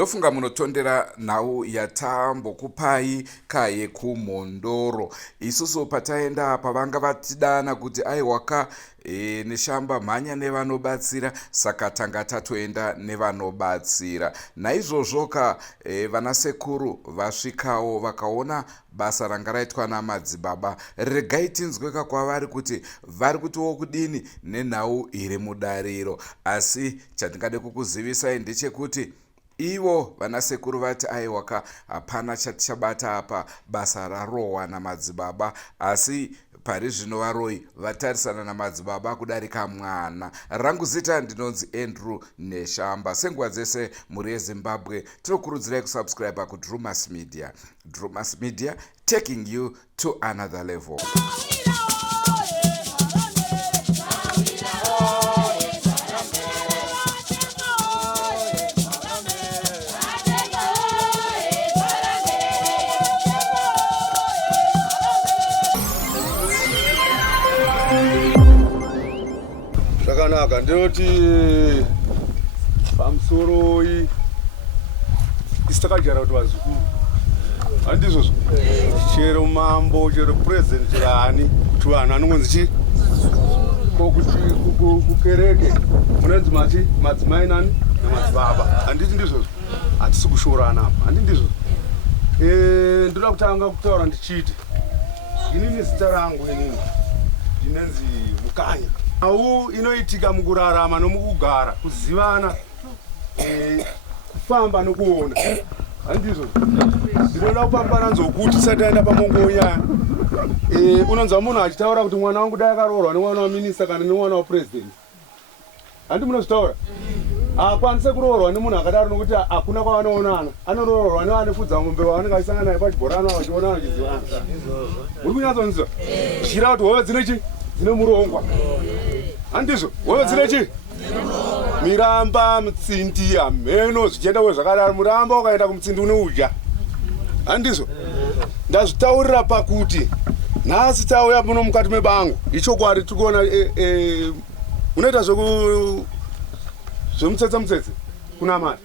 ndofunga munotondera nhau yatambokupai kaye kumhondoro. Isusu pataenda pavanga vatidana kuti aiwaka neshamba mhanya nevanobatsira, saka tanga tatoenda nevanobatsira. Naizvozvoka vanasekuru vasvikawo vakaona basa ranga raitwa namadzibaba. Regai tinzweka kwavari kuti vari kutiwo kudini nenhau iri mudariro. Asi chatingade kukuzivisai ndechekuti ivo vanasekuru vati aiwaka hapana chatichabata apa, basa rarohwa namadzibaba. Asi pari zvino varoi vatarisana namadzibaba kudarika mwana. Rangu zita ndinonzi Andrew Neshamba. Senguva dzese muri yeZimbabwe tinokurudzirai kusubscribe kuDrumas Media. Drumas Media, taking you to another level. Zvakanaka ndinoti pamusoro isi takajara kuti vazukuru handizvozvo chero mambo chero purezidenti chero ani kuti vanhu anongonzi chi kukereke munonzi machi madzimai nani namadzibaba. Handiti ndizvozvo, hatisi kushorana apa, handi ndizvozvo. Ndoda kutanga kutaura ndichiti inini zita rangu inini ndinonzi Mukanya. Nhau inoitika mukurarama nomukugara, kuzivana, kufamba nokuona. Handizvo. Ndinoda kupambana nzokuti tisati taenda pamongonya. Unonzwa munhu achitaura kuti mwana wangu dai akaroorwa nemwana waminista kana nemwana wapurezidendi. Handi munozvitaura? Haakwanise kuroorwa nemunhu akadaro nokuti hakuna kwavanoonana. Anoroorwa nevanefudza mombe vavanenge vachisangana naye pachibhorana vachionana vachizivana. Muri kunyatsonzwa? Zvichira kuti hove dzine chi? Dzine murongwa. Handizvo, hove dzine chi? Miramba, mutsindi, hameno, zvichienda kwezvakadaro. Muramba ukaenda kumutsindi unoudya. Handizvo. Ndazvitaurira pakuti nhasi tauya muno mukati mebango ichokwadi tikuona unoita zvemutsetse kuna mari.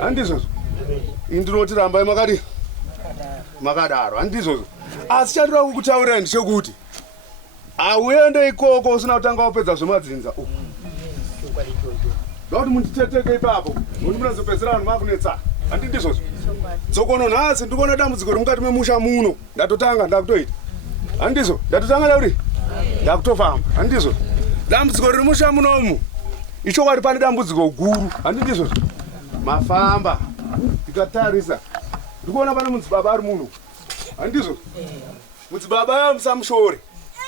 Handizvozvo. Ndinoti rambai makadi makadaro. Handizvozvo. Asi chandinoda kukutaurira ndechekuti auende ikoko usina kutanga wapedza zvemadzinza. Ndokuti munditeteke ipapo kuti munozopedzera vanhu vakunetsa. Handi ndizvozvo. Tsokono nhasi ndikuona dambudziko riri mukati memusha muno. Ndatotanga ndakutoita. Handizvo. Ndatotanga ndauri ndakutofamba. Handizvo. Dambudziko riri musha munomu ichokwadi pane dambudziko guru. Handi ndizvozvo. Mafamba tikatarisa ndikuona pane mudzibaba ari muno. Handizvo. Mudzibaba musamushore.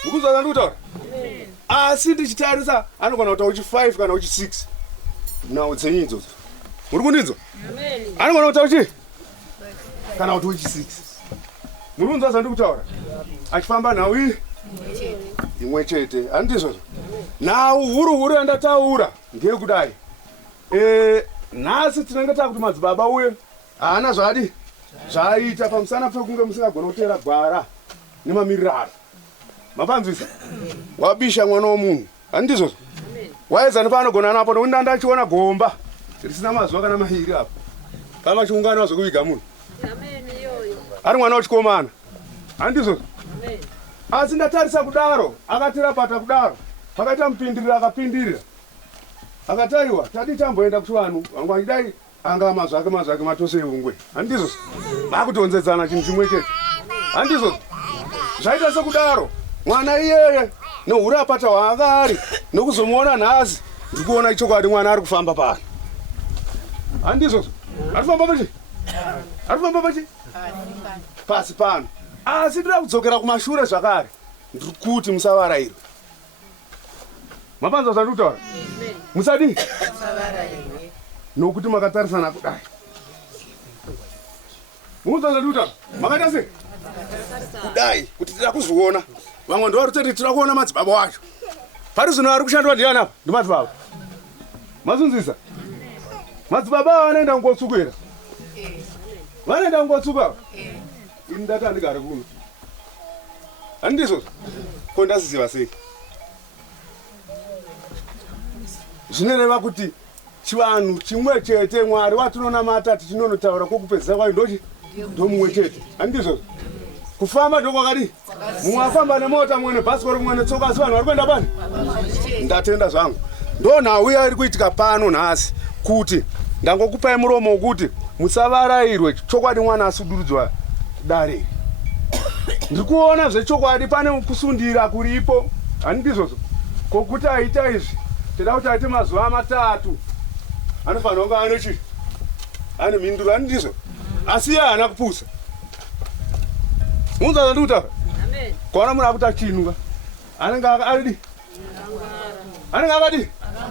Mukuzwa ndikutaura? Asi ndichitarisa anogona kuta uchi 5 kana uchi 6. Nhau dzenyu idzodzo. Muri kundinzwa? Anogona kuta uchi kana kuti uchi 6. Muri kunzwa zvandikutaura? Achifamba nhau imwe chete. Handizvozvo. Nhau huru yandataura ngeyekudai. Nhasi tinenge takuti madzibaba uye haana zvadi zvaaita pamusana pekunge musingagona kutera gwara nemamiriraro. Mapanzwisa? Wabisha mwana womunhu. Handizvozvo. Waedza nepaanogona napo nokuti ndandachiona gomba risina mazuva kana mairi apo pamachiungano zvokuviga munhu. Ari mwana wechikomana. Handizvozvo. Asi ndatarisa kudaro akatirapata kudaro pakaita mupindirira akapindirira akati aiwa tadi tamboenda kuti vanhu vangu vachidai anga mazvake matose eungwe. Handizvozvo. Vakutonzedzana chinhu chimwe chete. Handizvozvo. Zvaita sekudaro mwana iyeye nohurapata hwaanga ari nokuzomuona nhasi ndikuona ichokwadi mwana ari kufamba pano. Handizvozvo. Arikufamba pachi? Arikufamba pachi? Pasi pano. Asi ndira kudzokera kumashure zvakare ndikuti musavarairwe. Mapanzwa zvandikutaura? Musadi? Nokuti makatarisana kudai. Mukuzwa zvandikutaura? Makaita sei? Kudai kuti tira kuzviona. Vamwe ndo varuteti tira kuona madzibaba wacho. Pari zvino ari kushandwa ndiani apa? Ndimadzibaba. Mazunzisa? Madzibaba vanoenda kungotsukira. Vanoenda kungotsuka. Ini ndati handigari kuno. Handizvozvo. Ko ndasiziva sei? Zvinoreva kuti chivanhu chimwe chete. Mwari watinonamata tichinonotaura kwokupedzisa kwayo ndomumwe chete. Handizvo kufamba ndokwakadi. Mumwe afamba nemota, mumwe nebhasikoro, mumwe netsoka, asi vanhu vari kuenda bani. Ndatenda zvangu. Ndo nhau iri kuitika pano nhasi kuti ndangokupai muromo wokuti musavarairwe chokwadi mwana asudurudzwa dare. Ndiri kuona zvechokwadi pane kusundira kuripo. Handizvozvo kokuti aita izvi tida kuti aite mazuva 3 anofanira kunge anochi ane mhinduro. Handizvo asi iye haana kupusa. Munza zvandiri kutaura kwaona munhu akuta chinwa anenge aridi anenge akadi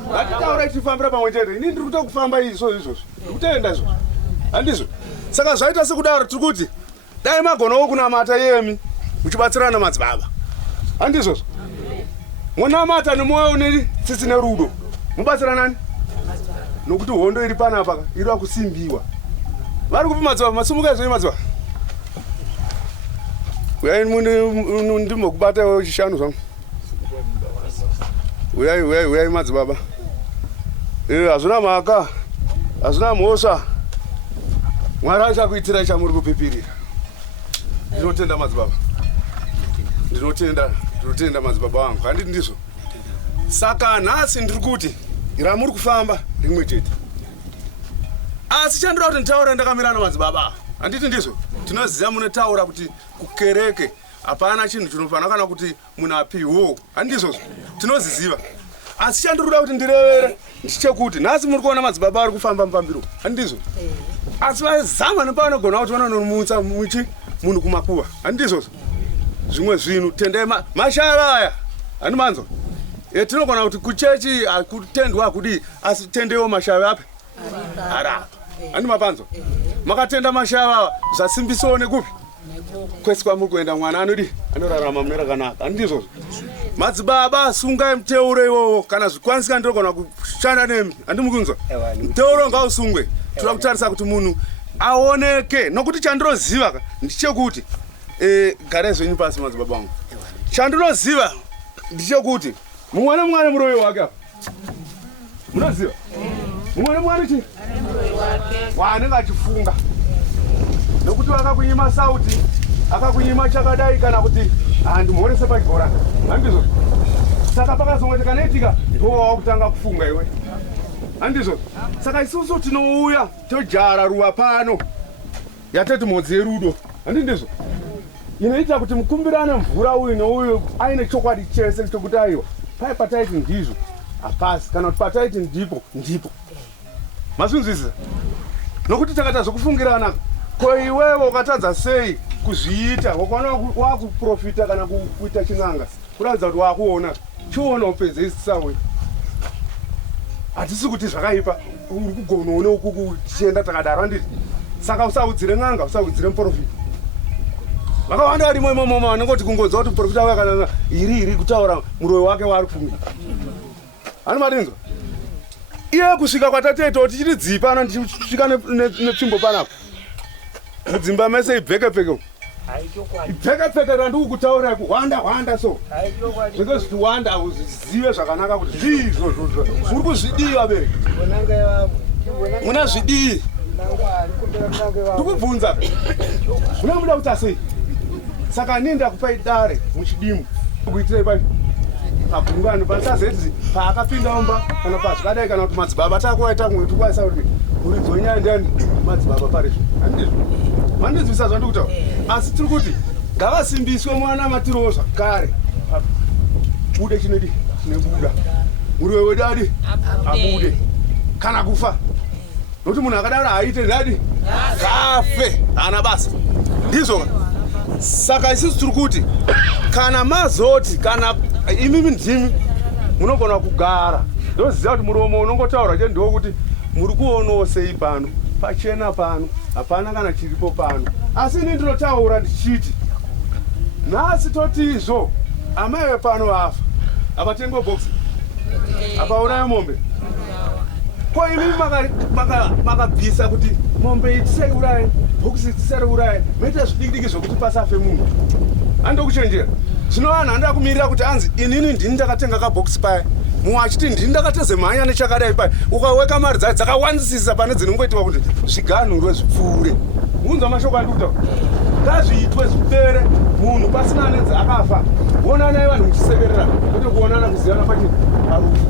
ngatitaura tichifambira pamwe chete. Ini ndiri kuita kufamba izvozvo ndiri kutenda izvozvo. Handizvo saka zvaita sekudaro tiri kuti dai magonawo kunamata yemi muchibatsirana madzibaba. Handizvozvo munamata nemwoyo une tsitsi nerudo mubatsiranani nokuti hondo iri panapa iri kusimbiwa. Vari kupi madzibaba masumuka izvoi madzibaba. Uyai ndimbokubatawo chishanu zvangu. Uyai madzibaba. Hazvina mhaka, hazvina mhosva. Mwari achakuitirai chamuri kupipirira. Ndinotenda madzibaba. Ndinotenda madzibaba wangu. Handiti ndizvo. Saka nhasi ndiri kuti ramuri kufamba rimwe chete. Asi chandira kuti nditaura ndakamirana madzibaba. Handiti ndizvo. Tinoziva munotaura kuti kukereke hapana chinhu chinofanira kana kuti munhu apiwo. Handizvozvo tinoziziva. Asi chandinoda kuti ndirevere ndichekuti nhasi muri kuona madzibaba ari kufamba mupambiro. Handizvo asi vaizama nepavanogona kuti vanonomutsa munhu kumakuva. Handizvozvo zvimwe zvinhu tendai mashava aya. Handimanzwa tinogona kuti kuchechi hakutendwa kudi asi tendewo mashava api arapa. Handimapanzwa makatenda mashava zvasimbisawo nekupi kwese kwamuri kuenda mwana anorarama mune rakanaka. Handizvozvo madzibaba sungai muteuro iwowo kana zvikwanisika ndinogona kushanda nemi. Handimukunzwa muteuro ngausungwe. Toda kutarisa kuti munhu aoneke nokuti chandinoziva ndichekuti garai zvenyu pasi madzibaba wangu. Chandinoziva ndichekuti mumwe nemumwe ane muroyo wake apa. Munoziva mumwe nemumwe ane chii waanenge achifunga nokuti vakakunyima sauti akakunyima chakadai kana kuti handimhorese pachibhora. Handizvo saka pakazongoti kanaitika ndowawa kutanga kufunga iwe. Handizvo saka isusu tinouya tojara ruva pano yatoti mhodzi yerudo. Handindizvo inoita kuti mukumbirane mvura uyu neuyu aine chokwadi chese chokuti aiwa pai pataiti ndizvo hapasi kana kuti pataiti ndipo mazvinzwisisa nokuti takata zvokufungirana ko iwewe ukatadza sei kuzviita wakaona wakuprofita kana kuita chin'anga kuratidza kuti wakuona chiona upedze isisawe. Hatisi kuti zvakaipa uri kugonawo neuku tichienda takadaro. Handiti saka usaudzire n'anga usaudzire muprofita. Vakawanda varimo imomo vanongoti kungodza kuti muprofita wake kana iri kutaura muroyo wake waari kufungira. Hanimadinzwa iye kusvika kwatateito tichiti dzipana tichisvika nepfimbo panapo mudzimba mese ibvekepfeke ibvekepfeke randiri kutaura kuhwanda so zvenge zvichiwanda uzive zvakanaka kuti zviizvo uri kuzvidiva bereki muna zvidii ndikubvunza muna muda kuita sei. Saka ini ndakupai dare muchidimu kuitirai pai pagungano pasazeti paakapinda mumba kana pazvikadai kana kuti madzibaba takuwaita kumwe tikwaisa kuti muridzi wenyaya ndiani madzibaba parizvo. Handizvo mandinzwisa zvandiri kutaura asi tiri kuti ngavasimbiswe mwana matirowo zvakare bude chinodi chinebuda muriwe wedu adi abude kana kufa nokuti munhu akadaro haaite ndadi kafe haana basa. Ndizvo saka isusu tiri kuti kana mazoti kana imimi ndimi munogona kugara ndoziva kuti muromo unongotaura che ndokuti muri kuonawo sei pano pachena pano hapana kana chiripo pano. Asi ini ndinotaura ndichiti nhasi totizvo amai pano vafa apatengwe bhokisi apaurayo mombe ko imimi makabvisa kuti mombe itisaiuraye bhokisi tisariuraye maita zvidikidiki zvokuti pasafe munhu. Handokuchenjera zvino vanhu handida kumirira kuti anzi inini ndini ndakatenga kabhokisi paya mumwe achiti ndini ndakateze mhanya nechakadai pai ukaweka mari dzakawanzisisa pane dzinongoitiwa kuti zviganhurwe zvipfuure. Munzwa mashoko andikutaura ngazviitwe zvipere munhu pasina anenzi akafa kuonanai vanhu muchiseverera kwete kuonana kuzivana pachii parufu.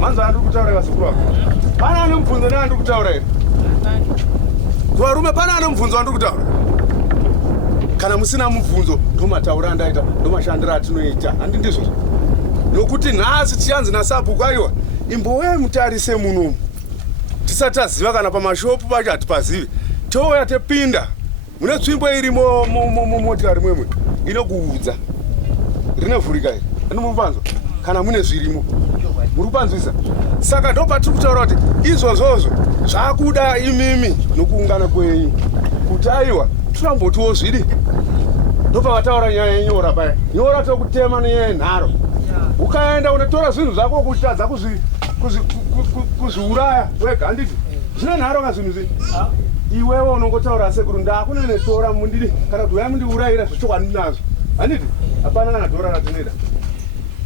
Manzwa andiri kutaura vasikuru vako pana ane mubvunzo neandiri kutaura here kuvarume pana ane mubvunzo andiri kutaura kana musina mubvunzo ndomataura andaita ndomashandira atinoita handi ndizvo nokuti nhasi tichanzi nasabhuku aiwa imbowei mutarise munomu tisati taziva kana pamashopu pacho hatipazivi touya tepinda mune tsvimbo irimo motikari mwemwe inokuudza rinevhurika here anomupanzwa kana mune zvirimo muri kupanzwisa saka ndopatiri kutaura kuti izvozvozvo zvakuda imimi nokuungana kwenyu kuti aiwa tirambotiwo zvidi ndopavataura nyaya yenyora paya nyora tokutema nenyaya yenharo ukaenda unotora zvinhu zvako kutadza kuzviuraya wega handiti zvine nharo ka zvinhu zvi iwewe unongotaura sekuru ndakunenetora mundidi kana kuti uya mundiurayira zvechokwadi nazvo handiti hapana kana dhora ratinoida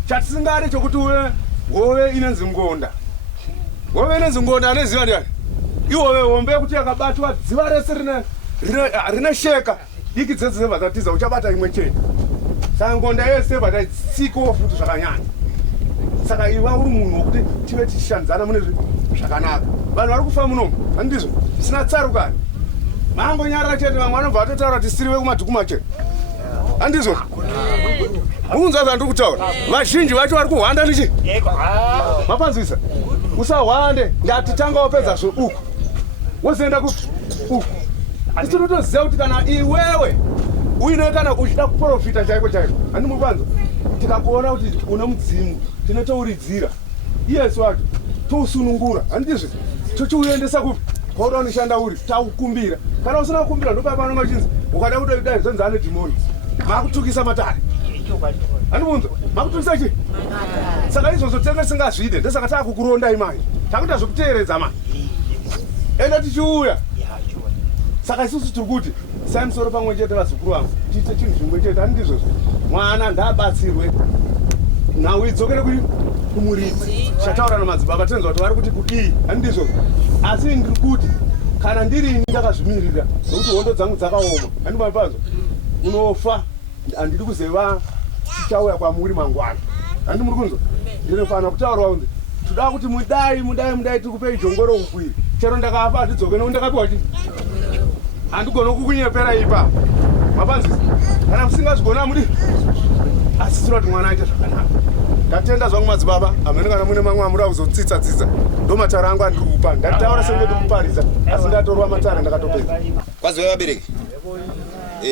chatisingadi chokuti uve hove inenzi ngonda hove inenzi ngonda aneziva ndiani ihove hombe yekuti yakabatwa dziva rese rine sheka diki dzese dzevhatatiza uchabata imwe chete saka ngonda yese vhataitsiko futi zvakanyanya saka iva uri munhu wokuti tive tichishandzana mune zvakanaka vanhu vari kufa munomu handizvo zvisina tsarukani mangonyarara chete vamwe vanobva vatotaura kuti sirive kumadhuku chete handizvo mukunzwa zvandiri kutaura vazhinji vacho vari kuhwanda nichi mapanzwisa usahwande ndatitanga wapedza zveuku wozoenda uku isinotoziva kuti kana iwewe uine kana uchida kuprofita chaiko chaiko handimupanzwa tikakuona kuti une mudzimu tinotouridzira iyesu wacho tousunungura handizvi tochiuendesa kupi kwauda unoshanda uri takukumbira kana usina kukumbira ndopapanonga chinzi ukada kutoidai zonzi ane dhimoni makutukisa matare handibunzwa makutukisa chii saka izvozvo tenge singazvide ndosaka taakukurondai manje takuita zvekuteeredza manje ende tichiuya saka isusu tiri kuti saimusoro pamwe chete vazukuru vangu tiite chinhu zvimwe chete handizvozvo mwana ndaabatsirwe nhau idzokere kumuridzi chataura namadzibaba tenzwa kuti vari kuti kudii handizvozvo asi ndiri kuti kana ndirini ndakazvimirira nokuti hondo dzangu dzakaoma handimapanzwa unofa handidi kuzeva tichauya kwamuri mangwana handi muri kunzwa ndinofanira kutaurwa kunzi toda kuti mudai tikupei jongoro ukwiri chero ndakafa handidzoke nokuti ndakapiwa chii handigona kukunyepera ipa mapanzisi kana musingazigona muri asisira kuti mwana aite zvakanaka ndatenda zvangu madzibaba amene kana mune mamwe amuri akuzotsitsa ndomatare angu andiri kupa ndataura senge ndikuparidza asi ndatorwa matare ndakatopedza kwaziwe vabereki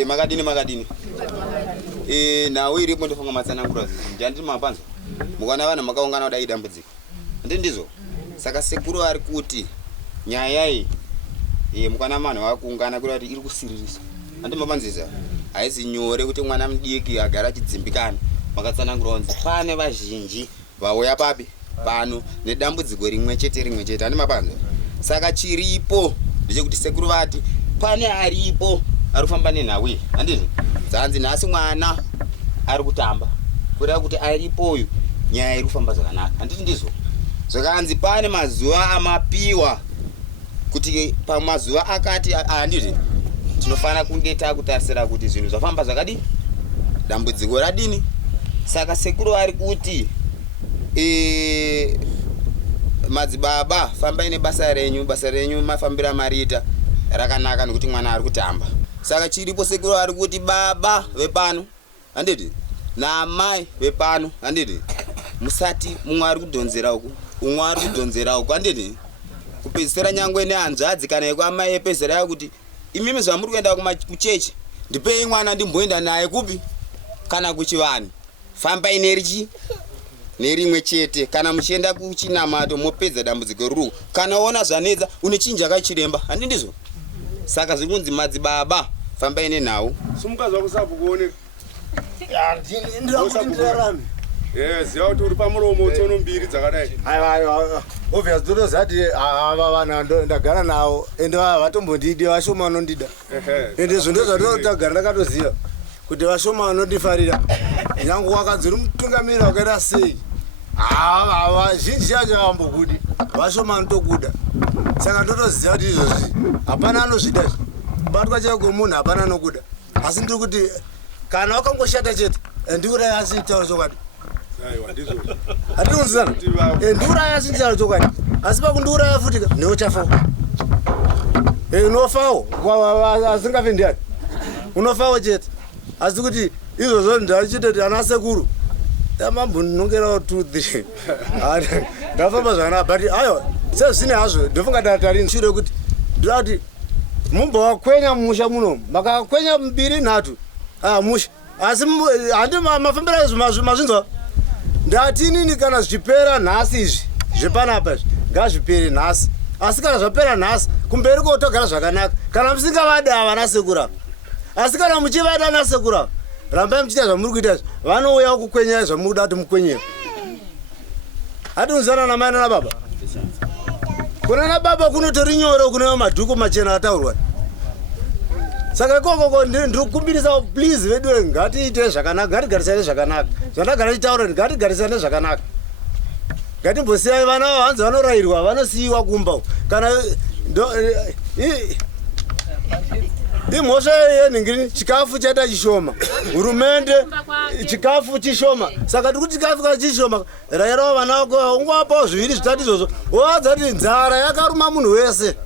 makadini nhau iripo ndofunga matsanangura zizhinji handiti mapanzwa mukana vanhu makaungana kudai dambudziko ndizvo saka sekuru ari kuti nyaya iyi mukana vanhu vakuungana kuda kuti iri kusiririsa handimapanzisa haisi nyore kuti mwana mudiki agara achidzimbikana makatsanangura kunzi pane vazhinji vauya papi pano nedambudziko rimwe chete handimapanzwa saka chiripo ndechekuti sekuru vati pane aripo ari kufamba nenhau iyi handizvi dzanzi nhasi mwana ari kutamba kureva kuti aripoyu nyaya iri kufamba zvakanaka handiti ndizvo zvakanzi pane mazuva amapiwa kuti pamazuva akati handiti tinofanira kunge takutasira kuti zvinhu zvafamba zvakadini dambudziko radini saka sekuru ari kuti madzibaba fambai nebasa renyu mafambira marita rakanaka nekuti mwana ari kutamba saka chiripo sekuru ari kuti baba vepano handiti naamai vepano handiti musati mumwe ari kudhonzera uku umwe ari kudhonzera uku handiti kupedzisira nyangwe nehanzvadzi kana yekwamai epedzisira yakuti imimi zvamuri kuenda kuchechi ndipei mwana ndimboenda naye kupi kana kuchivani fambai nerimwe chete kana muchienda kuchinamato mopedza dambudziko ruru kana uona zvanetsa unechinja kachiremba handi ndizvo saka zviri kunzi madzibaba fambai nenhau sumukazva kusabhukuoneka ziva kuti uri pamuromo tsono mbiri dzakadai obvious totozati ava vanhu ndagara navo ende vatombondidi vashoma vanondida ende zvo ndozvatotagara ndakatoziva kuti vashoma vanondifarira nyange wakadzi uri mutungamirira wakaita sei zhinji yacho avambokudi vashoma notokuda saka ndotoziva kuti izvozvi hapana anozvida izvi batwa chaiko munhu hapana anokuda asi ndiri kuti kana wakangoshata chete ndiurai asi nditaura chokwadi hatikunzisana ndiurai asi nditaura chokwadi asi pakundiuraya futika neuchafawo unofawo asingafe ndiani unofawo chete asi kuti izvozvo ndachitoti ana sekuru amambonongerawo 2 3 ndafamba zvakanaka but aiwa sezvine hazvo ndofunga tarini shure kuti ndoda kuti mumbovakwenya mumusha munomu makakwenya 2 3 musha asi handi mafambira izvo mazvinzwa ndatinini kana zvichipera nhasi izvi zvepanapa izvi ngazvipere nhasi asi kana zvapera nhasi kumberi kotogara zvakanaka kana musingavada havana sekura asi kana muchivada nasekura rambai muchiita zvamuri kuita izvi vanouya kukwenyai zvamuri kuda kuti mukwenyewe hatiunzana namai nanababa kuna nababa kunotori nyore kunewo madhuku machena ataurwa saka ikokoko ndiri kukumbirisa please vedu ngatiite zvakanaka ngatigarisane zvakanaka zvandagara chitaura ngatigarisane zvakanaka ngatimbosiyai vana vanzi vanorayirwa vanosiyiwa kumba kana imhosva yenhingiri chikafu chaita chishoma hurumende chikafu chishoma saka tiri kuti chikafu kana chishoma rayirawo vana vako ungovapawo 2 zvitatu izvozvo woadza kuti nzara yakaruma munhu wese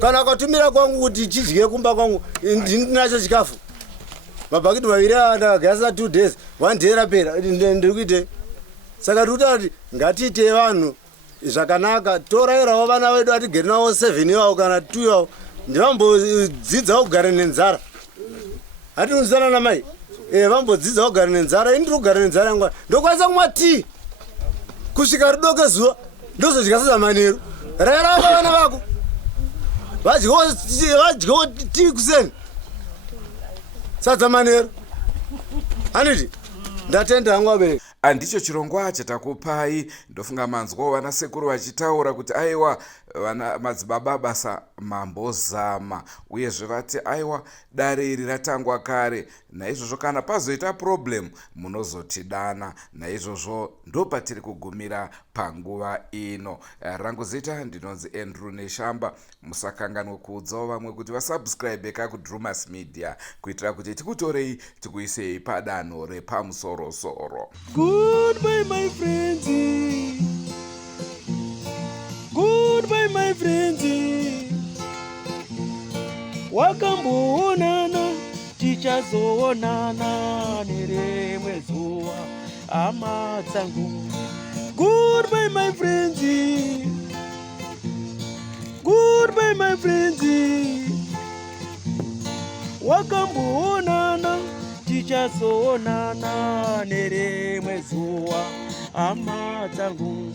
kana ukatumira kwangu kuti chidye kumba kwangu ndinacho chikafu mabhakiti 2 ndakagasa 2 days 1 day rapera ndiri kuite saka tiri kutaura kuti ngatiite vanhu zvakanaka torayirawo vana vedu atigere navo 7 ivavo kana 2 ivavo ndivambodzidzawo kugara nenzara hatiunzana namai vambodzidzawo kugara nenzara ini ndiri kugara nenzara yangu ndokwanisa kumwa tii kusvika ridoke zuva ndozodya sezamanheru rayirawo vana vako vadyewo tii kuseni sadzamanheru handiti ndatenda hangu vabereki handicho chirongwa chatakupai. Ndofunga manzwa vanasekuru vachitaura kuti aiwa vana madzibaba basa mambozama uyezve vati aiwa dare iri ratangwa kare, naizvozvo kana pazoita problem munozotidana. Naizvozvo ndopatiri kugumira panguva ino. Rangu zita ndinonzi Andrew Neshamba. Musakanganwa kuudzawo vamwe kuti vasubscribe kuDrumas Media kuitira kuti tikutorei tikuisei padanho repamusoro-soro. Goodbye my friends, goodbye my friends, wakamboonana tichazoonana nerimwe zuva hama dzangu. Goodbye my friends, goodbye my friends, wakamboonana tichazoonana nerimwe zuva hama dzangu.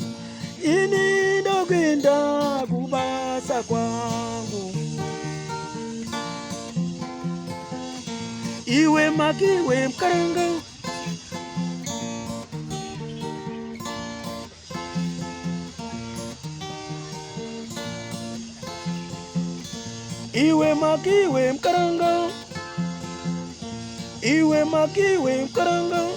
Ini ndokwenda kubasa kwangu, iwe makiwe mkaranga, iwe makiwe mkaranga, iwe makiwe mkaranga.